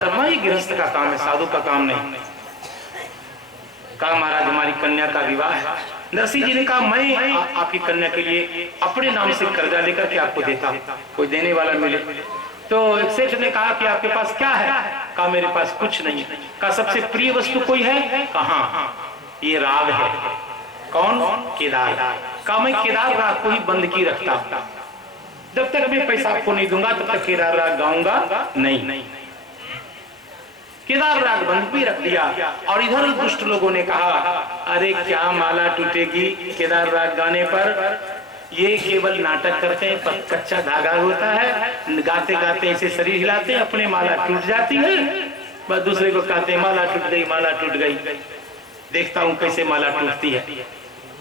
ये गृहस्थ का काम है, साधु का काम नहीं। कहा महाराज हमारी कन्या का विवाह है। नरसिंह जी ने कहा मैं आपकी कन्या के लिए अपने नाम से कर्जा लेकर के आपको देता हूं, कोई देने वाला मिले। तो एक सेठ ने कहा कि आपके पास क्या है? कहा मेरे पास कुछ नहीं है। कहा सबसे प्रिय वस्तु कोई है? कहा ये राग है। कौन? केदार। कहा मैं केदार राग को ही बंद की रखता हूं, जब तक मैं पैसा आपको नहीं दूंगा तब तक केदार राग गाऊंगा नहीं। केदार राग बंद भी रख दिया। और इधर दुष्ट लोगों ने कहा अरे क्या माला टूटेगी केदार राग गाने पर, ये केवल नाटक करते हैं, पर कच्चा धागा होता है, गाते गाते ऐसे शरीर हिलाते हैं, अपने माला टूट जाती है, बस दूसरे को कहते हैं माला टूट गई, माला टूट गई। देखता हूं कैसे माला टूटती है।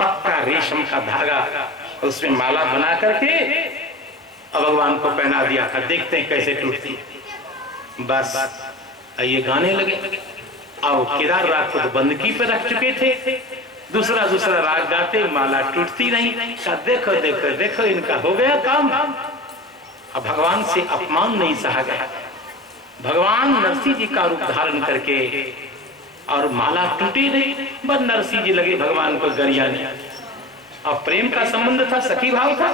पक्का रेशम का धागा उसमें माला बना करके भगवान को पहना दिया था, देखते हैं कैसे टूटती है। बस ये गाने लगे। अब केदार राग को तो बंदगी पे रख चुके थे, दूसरा राग गाते, माला टूटती नहीं। देखो देखो देखो इनका हो गया काम। अब भगवान से अपमान नहीं सहा गया। भगवान नरसिंह जी का रूप धारण करके और माला टूटी नहीं, बस नरसिंह जी लगे भगवान को गरियाने। अब प्रेम का संबंध था, सखी भाव था।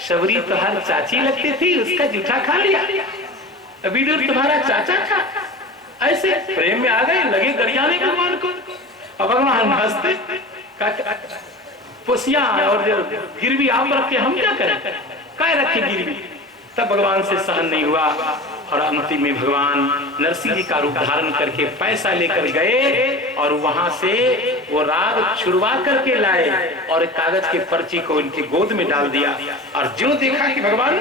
शबरी तो हर चाची लगती थी, उसका जूठा खा लिया। विदुर तुम्हारा चाचा था, ऐसे प्रेम में आ गए, लगे गरियाने भगवान को। अब भगवान हंसते, पोसिया और गिरवी आप रखे, हम क्या करें, काय रखे गिरवी। तब भगवान से सहन नहीं हुआ और अंतिम में भगवान नरसिंह जी का रूप धारण करके पैसा लेकर गए और वहां से वो राग छुड़वा करके लाए और एक कागज के पर्ची को इनकी गोद में डाल दिया। और जो देखा कि भगवान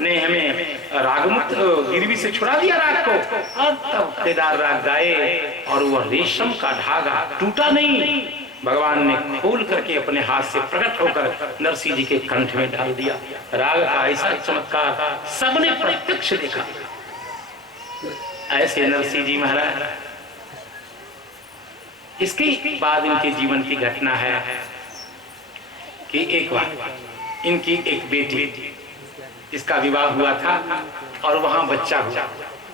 ने हमें रागमुक्त गिरवी से छुड़ा दिया राग को, और तब केदार राग गाए और वह रेशम का धागा टूटा नहीं। भगवान ने खोल करके अपने हाथ से प्रकट होकर नरसिंह जी के कंठ में डाल दिया। राग का ऐसा चमत्कार सबने प्रत्यक्ष देखा। ऐसे नरसिंह जी महाराज। इसके बाद इनके जीवन की घटना है कि एक बार इनकी एक बेटी, इसका विवाह हुआ था और वहां बच्चा हुआ।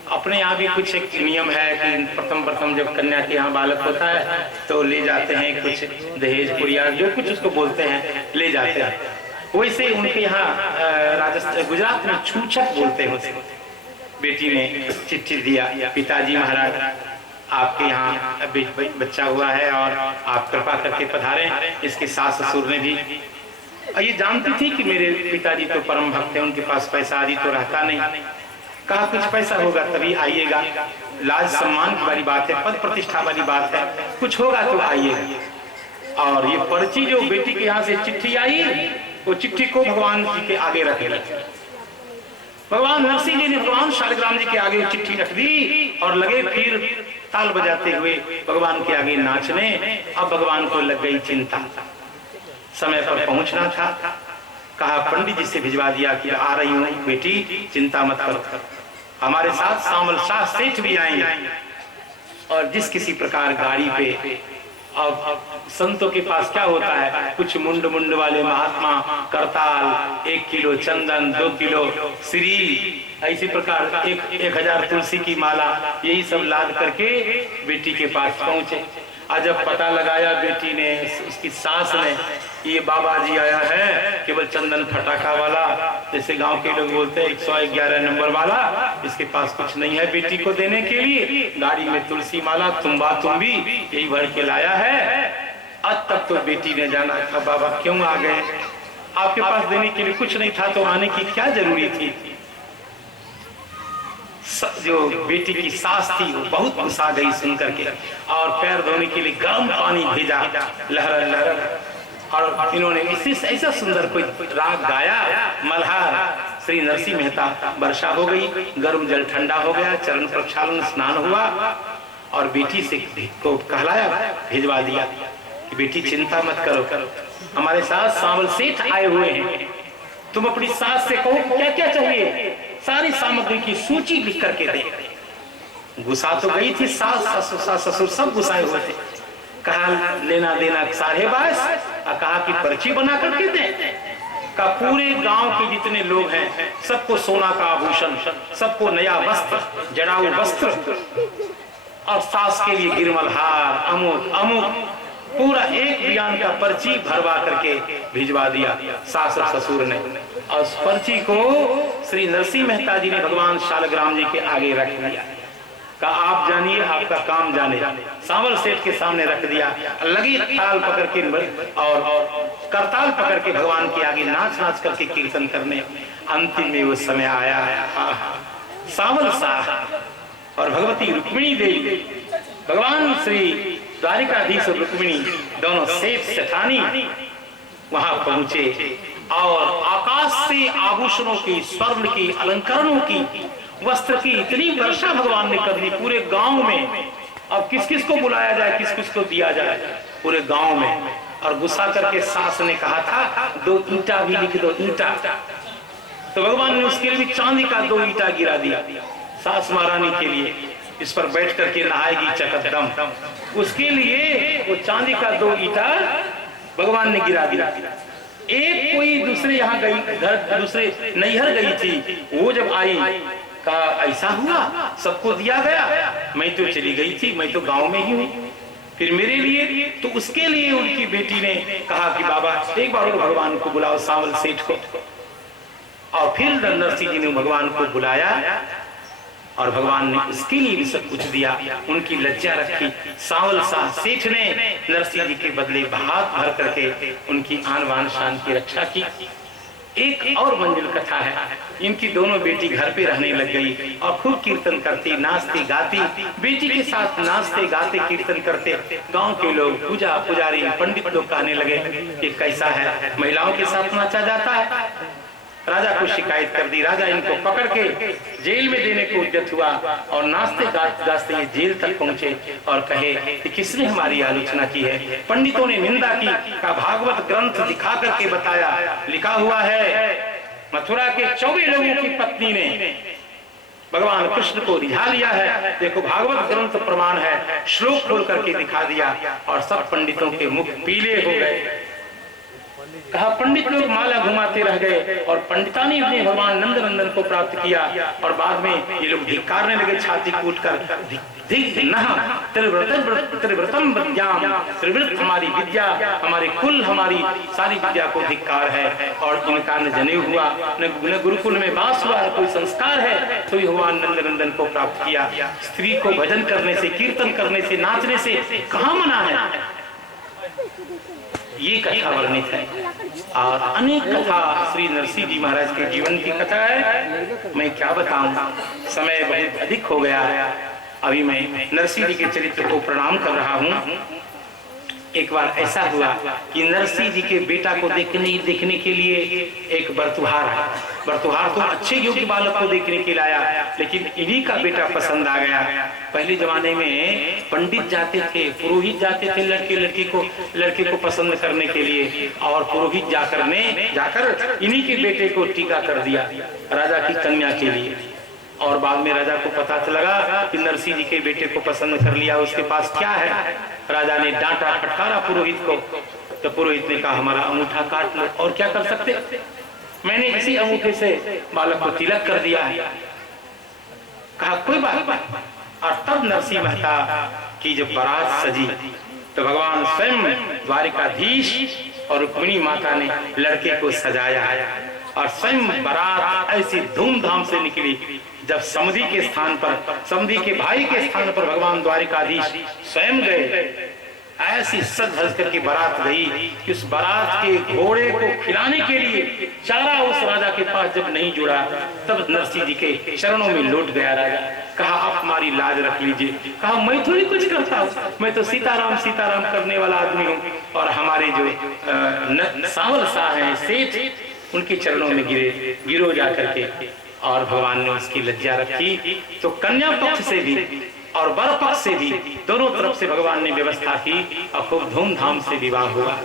अपने यहाँ भी कुछ एक नियम है कि प्रथम जब कन्या के यहाँ बालक होता है तो ले जाते हैं, कुछ दहेज पुरिया जो कुछ उसको बोलते हैं, ले जाते हैं। वैसे उनके यहाँ राजस्थान गुजरात में छूछक बोलते हैं उसे। बेटी ने चिट्ठी दिया, पिताजी महाराज आपके यहाँ बच्चा हुआ है और आप कृपा करके पधारें। इसके सास ससुर ने भी ये जानती थी कि मेरे पिताजी तो परम भक्त हैं, उनके पास पैसा आदि तो रहता नहीं। कहा कुछ पैसा होगा तभी आइएगा, लाज सम्मान वाली बात है, पद प्रतिष्ठा वाली बात है, कुछ होगा तो आइएगा। और ये पर्ची जो बेटी के यहाँ से चिट्ठी आई, वो चिट्ठी को भगवान जी के आगे रखे लगे। भगवान नरसिंह जी ने भगवान शालिग्राम जी के आगे चिट्ठी रख दी और लगे फिर ताल बजाते हुए भगवान के आगे नाचने। अब भगवान को लग गई चिंता, समय पर पहुंचना था। कहा पंडित जी से भिजवा दिया कि आ रही हूँ बेटी, चिंता मत करो, हमारे साथ सामल शाह सेठ भी आएंगे। और जिस किसी प्रकार गाड़ी पे, अब संतों के पास क्या होता है, कुछ मुंड वाले महात्मा करताल, 1 किलो चंदन, 2 किलो श्री, इसी प्रकार 1000 तुलसी की माला, यही सब लाद करके बेटी के पास पहुंचे। आज जब पता लगाया बेटी ने, उसकी सास ने, ये बाबा जी आया है केवल चंदन फटाका वाला, जैसे गांव के लोग बोलते हैं 111 नंबर वाला, इसके पास कुछ नहीं है बेटी को देने के लिए। गाड़ी में तुलसी माला तुम्बा तुम्बी यही भर के लाया है। आज तक तो बेटी ने जाना था बाबा क्यों आ गए, आपके पास देने के लिए कुछ नहीं था तो आने की क्या जरूरी थी। जो बेटी की सास थी वो बहुत गुस्सा गई सुन करके और पैर धोने के लिए गर्म पानी भेजा, लहर लहर। और इन्होंने इसी ऐसा सुंदर कोई राग गाया, मल्हार श्री नरसिंह मेहता। वर्षा हो गई, गर्म जल ठंडा हो गया, चरण प्रक्षालन स्नान हुआ और बेटी से को कहलाया, भिजवा दिया कि बेटी चिंता मत करो, हमारे साथ सांवल सेठ आए हुए हैं, तुम अपनी सास से कहो क्या क्या चाहिए, सारी सामग्री की सूची लिख करके दे। गुस्सा तो गई थी सास ससुर सब गुस्साए हुए थे। कहा लेना देना सारे बास, कहा कि पर्ची बना करके दे। का पूरे गांव के जितने लोग हैं सबको सोना का आभूषण, सबको नया वस्त्र, जड़ाऊ वस्त्र और सास के लिए गिरमल हार, अमुक अमुक पूरा एक बयान का पर्ची भरवा करके भिजवा दिया सास और ससुर ने। और उस पर्ची को श्री नरसिंह मेहता जी ने भगवान शालग्राम जी के आगे रख दिया। कहा आप जानिए, आपका काम जाने। सांवल सेठ के सामने रख दिया। लगी ताल पकड़ के और करताल पकड़ के भगवान के आगे नाच नाच करके कीर्तन करने। अंतिम में वो समय आया, सांवल साह और भगवती रुक्मिणी देवी, भगवान श्री द्वारिकाधीश और रुक्मिणी दोनों सेठ सेठानी वहां पहुंचे और आकाश से आभूषणों की, स्वर्ण की, अलंकरणों की, वस्त्र की इतनी वर्षा भगवान ने कर दी पूरे गांव में। अब किस किस को बुलाया जाए, किस किस को दिया जाए पूरे गांव में। और गुस्सा करके सास ने कहा था 2 ईंटा भी लिख दो, ईंटा। तो भगवान ने उसके लिए भी चांदी का 2 ईंटा गिरा दिया सास महारानी के लिए। इस पर बैठ करके नहाएगी चकदम, उसके लिए वो चांदी का 2 ईंटा भगवान ने गिरा दिया। एक कोई दूसरे यहाँ गई, घर दूसरे नैहर गई थी, वो जब आई कहा ऐसा हुआ, सबको दिया गया, मैं तो चली गई थी, मैं तो गांव में ही हूँ, फिर मेरे लिए। तो उसके लिए उनकी बेटी ने कहा कि बाबा एक बार भगवान को बुलाओ, सांवल सेठ को। और फिर नरसिंह जी ने भगवान को बुलाया और भगवान ने उसके लिए भी सब कुछ दिया। उनकी लज्जा रखी। सांवल शाह सेठ ने नरसिंह जी के बदले हाथ भर करके उनकी आन बान शान की रक्षा की। एक और मंजिल कथा है, इनकी दोनों बेटी घर पे रहने लग गई और खूब कीर्तन करती, नाचती गाती, बेटी के साथ नाचते गाते कीर्तन करते। गांव के लोग, पूजा पुजारी, पंडित लोग कहने लगे कि कैसा है, महिलाओं के साथ नाचा जाता है। राजा को शिकायत कर दी। राजा इनको पकड़ के जेल में देने को उद्यत हुआ और नाचते गाते ये जेल तक पहुंचे और कहे कि किसने हमारी आलोचना की है। पंडितों ने निंदा की। का भागवत ग्रंथ दिखा करके बताया, लिखा हुआ है मथुरा के 24 लोगों की पत्नी ने भगवान कृष्ण को रिझा लिया है। देखो भागवत ग्रंथ प्रमाण है। श्लोक खोल करके दिखा दिया और सब पंडितों के मुख पीले हो गए। कहा पंडित लोग माला घुमाते रह गए और पंडितानी ने भगवान नंद नंदन को प्राप्त किया और बाद में ये लोग धिक्कारने लगे छाती कूटकर, त्रिव्रतम विद्याम, त्रिवृत हमारी विद्या, हमारे कुल, हमारी सारी विद्या को धिक्कार है। और इनका न जनेऊ हुआ, न गुरुकुल में वास हुआ, न कोई संस्कार है, तो भगवान नंद नंदन को प्राप्त किया। स्त्री को भजन करने से, कीर्तन करने से, नाचने से कहाँ मना है। ये कथा वर्णित है और अनेक कथा श्री नरसिंह जी महाराज के जीवन की कथा है। मैं क्या बताऊं, समय बहुत अधिक हो गया है। अभी मैं नरसिंह जी के चरित्र को प्रणाम कर रहा हूं। एक बार ऐसा हुआ कि नरसिंह जी के बेटा को देखने के लिए एक बरतुहार है। बरतुहार तो अच्छे योग्य बालक को देखने के लिए आया, लेकिन इन्हीं का बेटा पसंद आ गया। पहले जमाने में पंडित जाते थे, पुरोहित जाते थे लड़के को पसंद करने के लिए, और पुरोहित जाकर इन्हीं के बेटे को टीका कर दिया राजा की कन्या के लिए। और बाद में राजा को पता लगा कि नरसिंह जी के बेटे को पसंद कर लिया, उसके पास क्या है। राजा ने डांटा फटकारा पुरोहित को, तो पुरोहित ने कहा हमारा अंगूठा काट लो, और क्या कर सकते, मैंने इसी अंगूठे से बालक को तिलक कर दिया है। कहा कोई बात। और तब नरसिंह मेहता की जब बारात सजी तो भगवान स्वयं द्वारिकाधीश और रुक्मिणी माता ने लड़के को सजाया और स्वयं बारात ऐसी धूमधाम से निकली। जब समधी के स्थान पर, समधी के भाई के स्थान पर भगवान द्वारिकाधीश स्वयं गए, ऐसी सज धज करके बारात गई कि उस बारात के घोड़े को खिलाने के लिए चारा उस राजा के पास जब नहीं जुड़ा, तब नरसिंह जी के चरणों में लौट गया राजा। कहा आप हमारी लाज रख लीजिए। कहा मैं थोड़ी कुछ करता हूँ, मैं तो सीताराम सीताराम करने वाला आदमी हूँ। और हमारे जो सांवल शाह हैं सेठ, उनके चरणों में गिरो जा करके, और भगवान ने उसकी लज्जा रखी। तो कन्या पक्ष से भी और वर पक्ष से भी दोनों तरफ से भगवान ने व्यवस्था की और खूब धूमधाम से विवाह हुआ।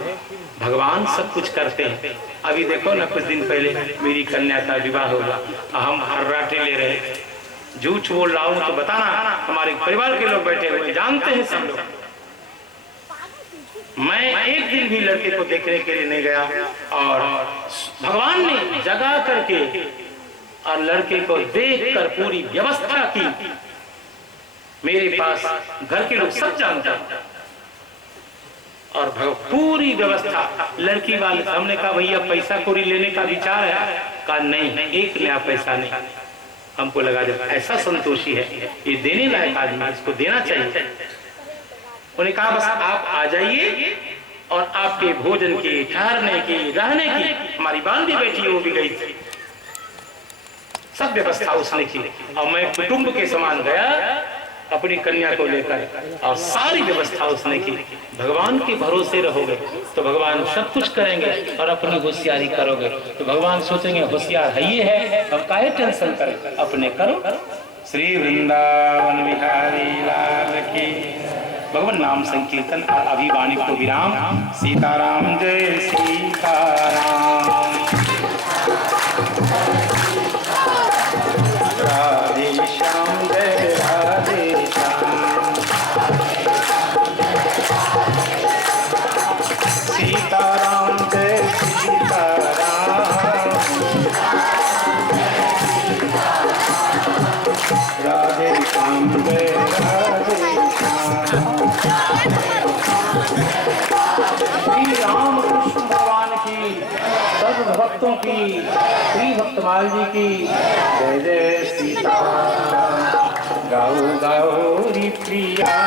भगवान सब कुछ करते हैं। अभी देखो ना, कुछ दिन पहले मेरी कन्या का विवाह होगा, हम हर्राटे ले रहे, झूठ बोल रहा हूं तो बताना, हमारे परिवार के लोग बैठे हुए जानते हैं सब लोग। मैं एक दिन भी लड़के को देखने के लिए नहीं गया, और भगवान ने जगा करके और लड़के को देखकर पूरी व्यवस्था की। मेरे पास घर के लोग सब जानते हैं, और पूरी व्यवस्था लड़की वाले। हमने कहा भैया पैसा कोरी लेने का विचार है? कहा नहीं, एक नया पैसा नहीं। हमको लगा जब ऐसा संतोषी है, ये देने लायक आदमी, इसको देना चाहिए। उन्हें कहा बस आप आ जाइए, और आपके भोजन की, ठहरने की, रहने की, हमारी बाल भी बैठी है, वो भी गई थी, सब व्यवस्था उसने की। और मैं कुटुंब के समान गया अपनी कन्या को लेकर, और सारी व्यवस्था उसने की। भगवान के भरोसे रहोगे तो भगवान सब कुछ करेंगे, और अपनी होशियारी करोगे तो भगवान सोचेंगे होशियार है ये है, हम काहे टेंशन करें, अपने करो। श्री वृंदावन बिहारी लाल की। भगवान नाम संकीर्तन और अभिवाणी को विराम। सीताराम जय सीताराम, राधे श्याम जय राधे श्याम, सीताराम जय सीताराम, राधे श्याम जय राधे श्याम। श्री राम कृष्ण भगवान की, सब भक्तों की, श्री भक्तमाल जी की जय जय सीताराम। गाओ गाओ री प्रिया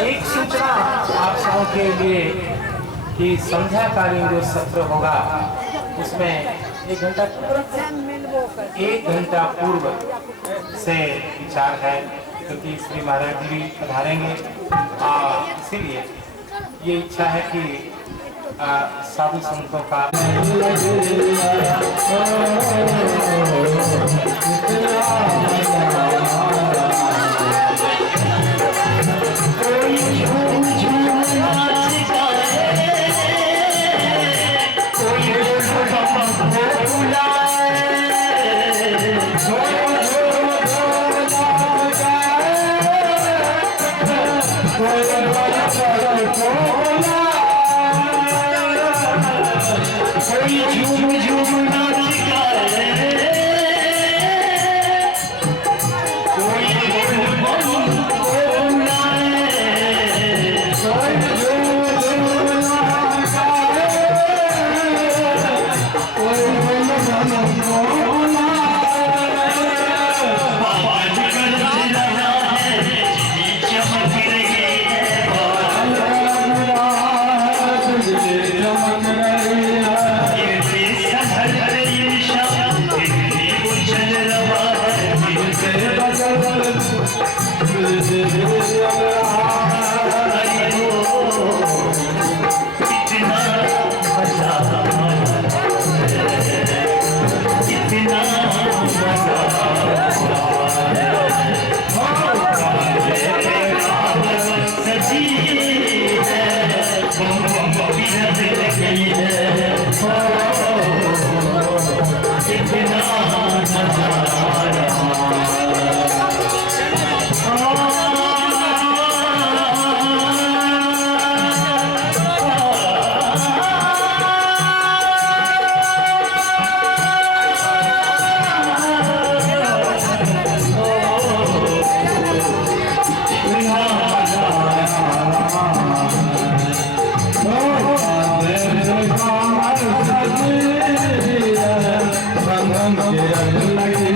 एक सूचना आप सबों के लिए कि संध्याकालीन जो सत्र होगा उसमें 1 घंटा पूर्व से विचार है, क्योंकि श्री महाराज जी भी पधारेंगे और इसीलिए ये इच्छा है कि साधु संतों का Lagi